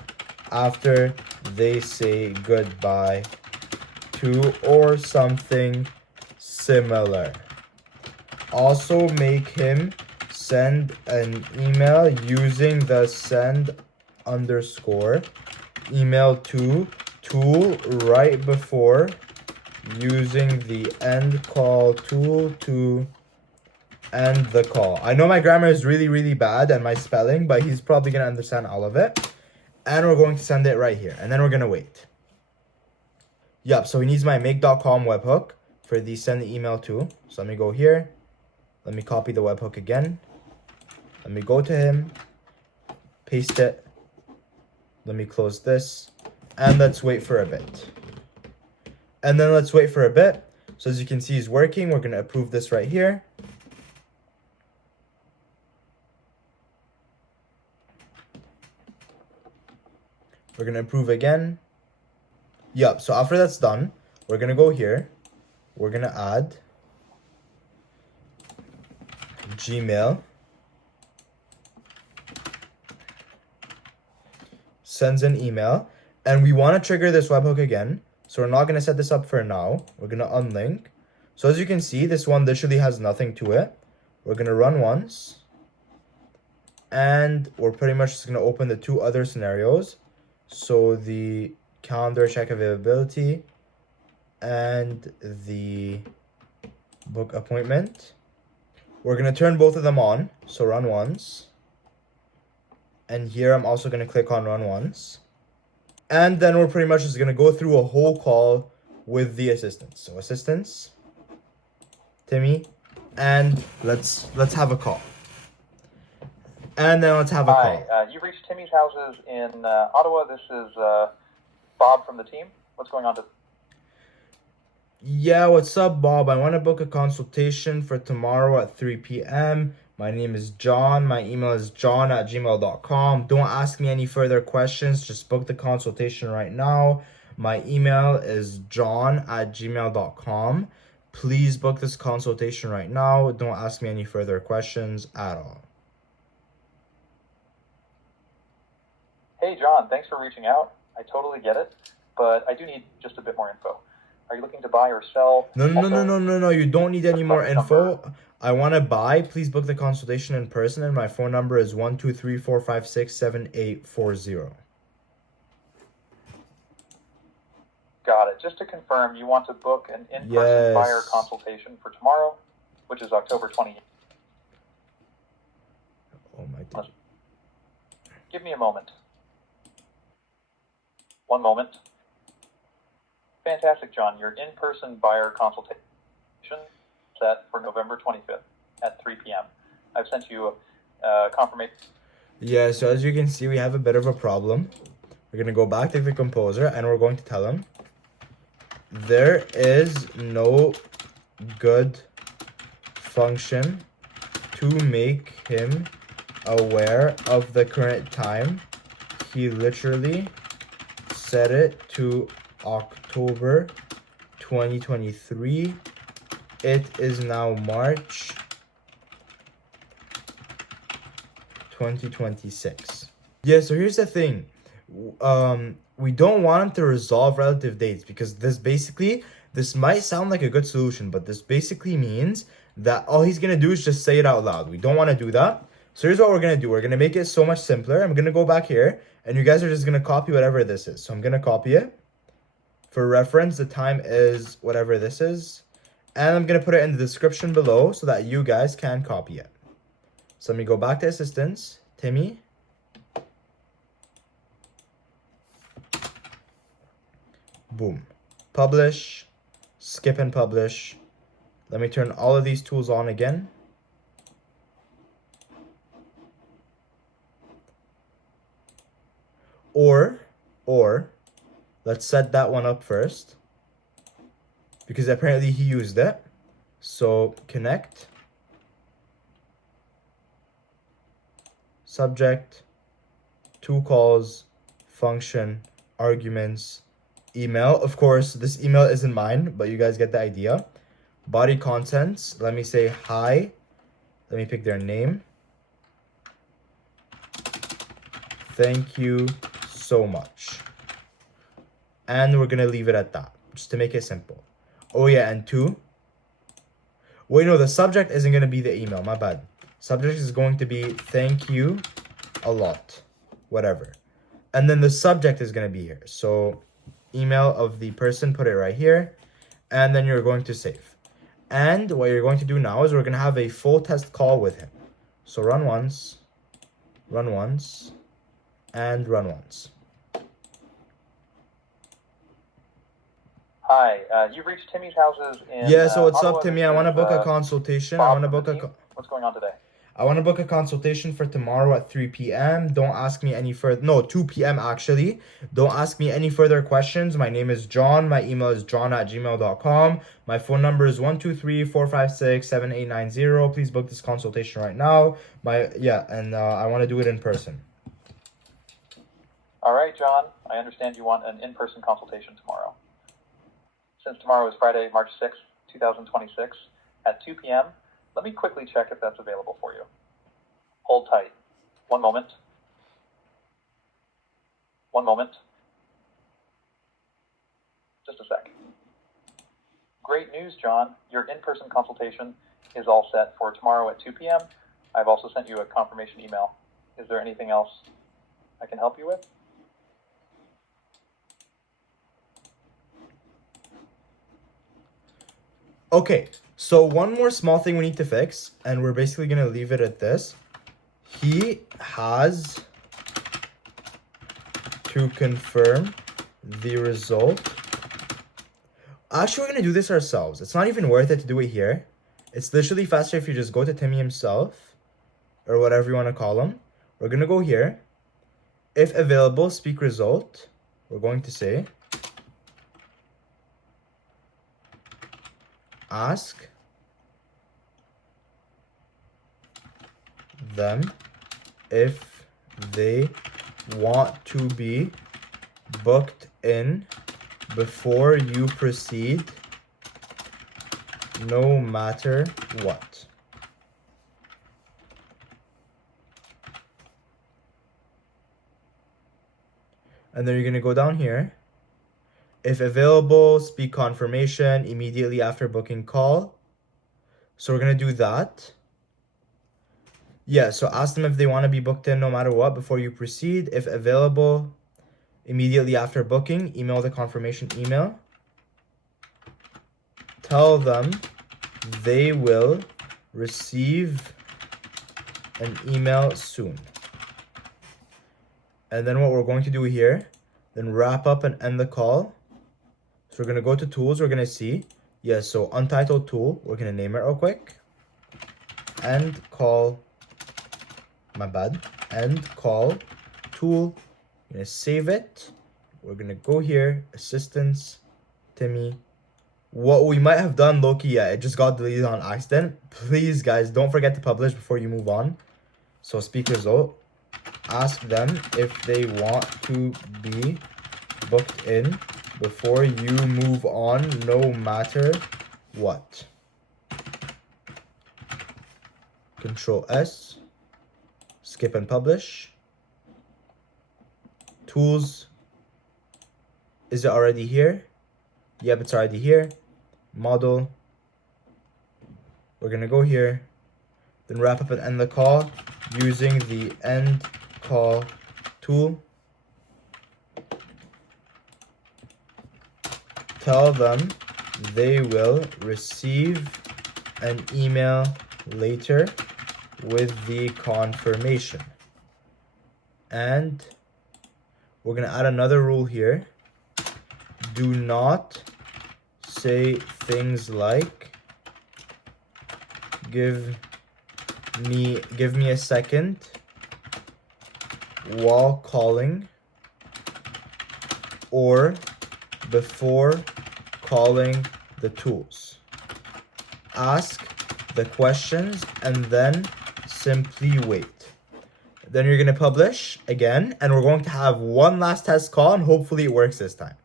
after they say goodbye to, or something similar. Also make him send an email using the send underscore email to tool right before, using the end call tool to end the call. I know my grammar is really bad and my spelling, but he's probably gonna understand all of it. And we're going to send it right here, and then we're gonna wait. Yep, so he needs my make.com webhook for the send the email to. So let me go here. Let me copy the webhook again. Let me go to him, paste it. Let me close this, and let's wait for a bit. And then let's wait for a bit. So as you can see, he's working. We're gonna approve this right here. We're gonna approve again. Yep, so after that's done, we're gonna go here. We're gonna add Gmail. Sends an email. And we wanna trigger this webhook again. So we're not gonna set this up for now. We're gonna unlink. So as you can see, this one literally has nothing to it. We're gonna run once. And we're pretty much just gonna open the two other scenarios. So the calendar check availability and the book appointment. We're gonna turn both of them on. So run once. And here I'm also gonna click on run once. And then we're pretty much just gonna go through a whole call with the assistants. So assistants, Timmy, and let's have a call. And then let's have a call. Hi, you've reached Timmy's houses in Ottawa. This is Bob from the team. What's going on? Yeah, what's up, Bob? I want to book a consultation for tomorrow at 3 p.m. My name is John. My email is john@gmail.com. Don't ask me any further questions. Just book the consultation right now. My email is john@gmail.com. Please book this consultation right now. Don't ask me any further questions at all. Hey, John, thanks for reaching out. I totally get it, but I do need just a bit more info. Are you looking to buy or sell? No. You don't need any more info. I want to buy. Please book the consultation in person, and my phone number is 123-456-7840. Got it. Just to confirm, you want to book an in-person buyer consultation for tomorrow, which is October 28th. Oh my God. Give me a moment. One moment. Fantastic, John. Your in-person buyer consultation set for November 25th at 3 p.m. I've sent you a confirmation. Yeah, so as you can see, we have a bit of a problem. We're going to go back to the composer, and we're going to tell him there is no good function to make him aware of the current time. He literally set it to October 2023. It is now March 2026. Yeah, so here's the thing. We don't want him to resolve relative dates because this This might sound like a good solution, but this basically means that all he's gonna do is just say it out loud. We don't want to do that. So here's what we're gonna do. We're gonna make it so much simpler. I'm gonna go back here, and you guys are just gonna copy whatever this is. So I'm gonna copy it. For reference, the time is whatever this is. And I'm gonna put it in the description below so that you guys can copy it. So let me go back to assistants. Timmy. Boom. Publish. Skip and publish. Let me turn all of these tools on again. Or, let's set that one up first. Because apparently he used it. So, connect. Subject. Two calls. Function. Arguments. Email. Of course, this email isn't mine, but you guys get the idea. Body contents. Let me say hi. Let me pick their name. Thank you so much. And we're gonna leave it at that, just to make it simple. Oh yeah, and two. Wait, no, the subject isn't gonna be the email, my bad. Subject is going to be thank you a lot, whatever. And then the subject is gonna be here. So email of the person, put it right here. And then you're going to save. And what you're going to do now is we're gonna have a full test call with him. So run once, and run once. Hi, you've reached Timmy's houses in. Yeah, so what's Ottawa. up, Timmy? I want to book a consultation. Bob I want to from the book a. team. What's going on today? I want to book a consultation for tomorrow at 3 p.m. Don't ask me any further. No, 2 p.m. actually. Don't ask me any further questions. My name is John. My email is john@gmail.com. My phone number is 123-456-7890. Please book this consultation right now. I want to do it in person. All right, John. I understand you want an in-person consultation tomorrow. Since tomorrow is Friday, March 6th, 2026, at 2 p.m., let me quickly check if that's available for you. Hold tight. One moment. Just a sec. Great news, John. Your in-person consultation is all set for tomorrow at 2 p.m. I've also sent you a confirmation email. Is there anything else I can help you with? Okay, so one more small thing we need to fix, and we're basically going to leave it at this. He has to confirm the result. Actually, we're going to do this ourselves. It's not even worth it to do it here. It's literally faster if you just go to Timmy himself, or whatever you want to call him. We're going to go here. If available, speak result. We're going to say, ask them if they want to be booked in before you proceed, no matter what. And then you're going to go down here. If available, speak confirmation immediately after booking call. So we're going to do that. Yeah, so ask them if they want to be booked in no matter what before you proceed. If available, immediately after booking, email the confirmation email. Tell them they will receive an email soon. And then what we're going to do here, then wrap up and end the call. So we're going to go to tools. We're going to see, yes, so untitled tool. We're going to name it real quick. End call, my bad. End call tool. I'm going to save it. We're going to go here, assistants, Timmy. What we might have done, Loki, yeah, it just got deleted on accident. Please, guys, don't forget to publish before you move on. So speak result. Ask them if they want to be booked in before you move on, no matter what. Control S. Skip and publish. Tools. Is it already here? Yep, it's already here. model. We're gonna go here, then wrap up and end the call using the end call tool. Tell them they will receive an email later with the confirmation. And we're gonna add another rule here. Do not say things like give me a second while calling or before calling the tools. Ask the questions and then simply wait. Then you're gonna publish again, and we're going to have one last test call, and hopefully it works this time.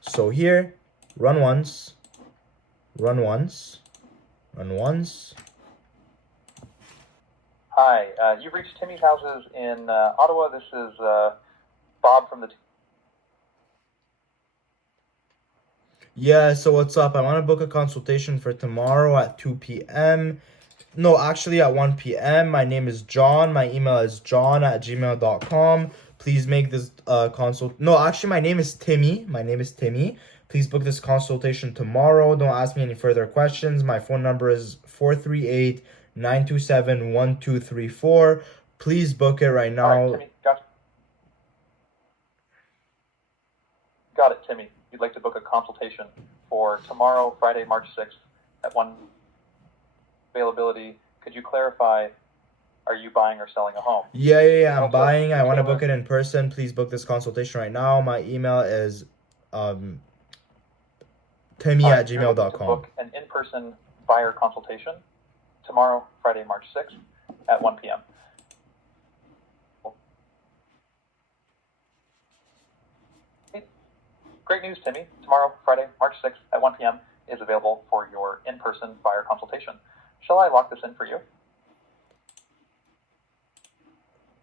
So here, run once, run once, run once. Hi, you've reached Timmy's Houses in Ottawa. This is Bob from the team. Yeah, so what's up? I want to book a consultation for tomorrow at 2 p.m. No, actually at 1 p.m. My name is John. My email is john@gmail.com. Please make this consult. No, actually, my name is Timmy. My name is Timmy. Please book this consultation tomorrow. Don't ask me any further questions. My phone number is 438-927-1234. Please book it right now. All right, Timmy, got it, Timmy. You'd like to book a consultation for tomorrow, Friday, March 6th at 1 availability. Could you clarify, are you buying or selling a home? Yeah, I'm buying. I want to book it in person. Please book this consultation right now. My email is timmy@gmail.com. Book an in-person buyer consultation tomorrow, Friday, March 6th at 1 p.m. Great news, Timmy. Tomorrow, Friday, March 6th at 1 p.m. is available for your in-person buyer consultation. Shall I lock this in for you?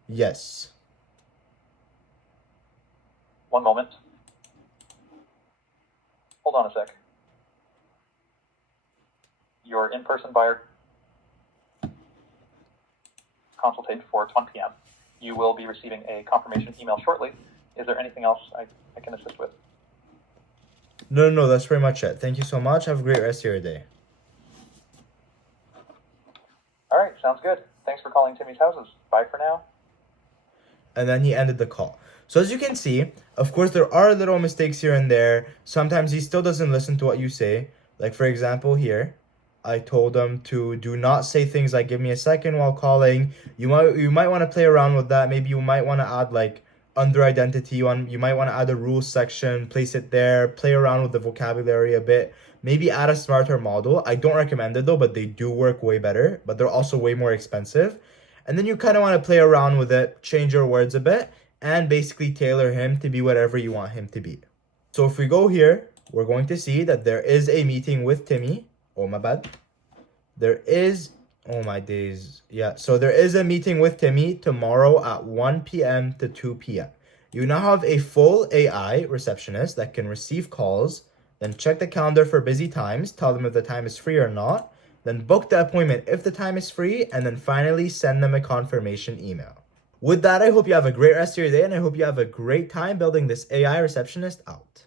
Yes. One moment. Hold on a sec. Your in-person buyer consultation for 1 p.m. You will be receiving a confirmation email shortly. Is there anything else I can assist with? No, that's pretty much it. Thank you so much. Have a great rest of your day. All right, sounds good. Thanks for calling Timmy's Houses. Bye for now. And then he ended the call. So as you can see, of course, there are little mistakes here and there. Sometimes he still doesn't listen to what you say. Like, for example, here, I told him to do not say things like give me a second while calling. You might want to play around with that. Maybe you might want to add like under identity you might want to add a rules section, place it there, play around with the vocabulary a bit, maybe add a smarter model. I don't recommend it though, but they do work way better, but they're also way more expensive. And then you kind of want to play around with it, change your words a bit, and basically tailor him to be whatever you want him to be. So if we go here, we're going to see that there is a meeting with Timmy. Oh my bad. There is, oh my days. Yeah, so there is a meeting with Timmy tomorrow at 1 p.m. to 2 p.m. You now have a full AI receptionist that can receive calls, then check the calendar for busy times, tell them if the time is free or not, then book the appointment if the time is free, and then finally send them a confirmation email. With that, I hope you have a great rest of your day, and I hope you have a great time building this AI receptionist out.